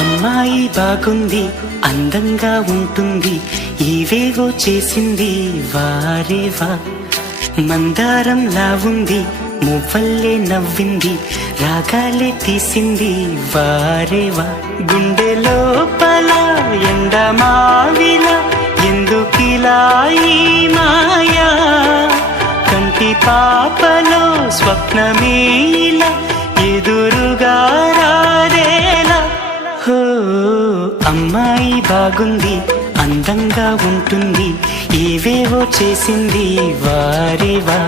అమ్మాయి బాగుంది, అందంగా ఉంటుంది, ఏవేవో చేసింది వారేవా. మందారంలా ఉంది, మువ్వల్లే నవ్వింది, రాగాలే తీసింది వారేవా. గుండె లోపల ఎండమావిలా ఎందుకిలా ఈ మాయా, కంటి పాపలో స్వప్నమేలా ఎదురుగా రారేలా. హో అమ్మాయి బాగుంది, అందంగా ఉంటుంది, ఏవేవో చేసింది వారేవా.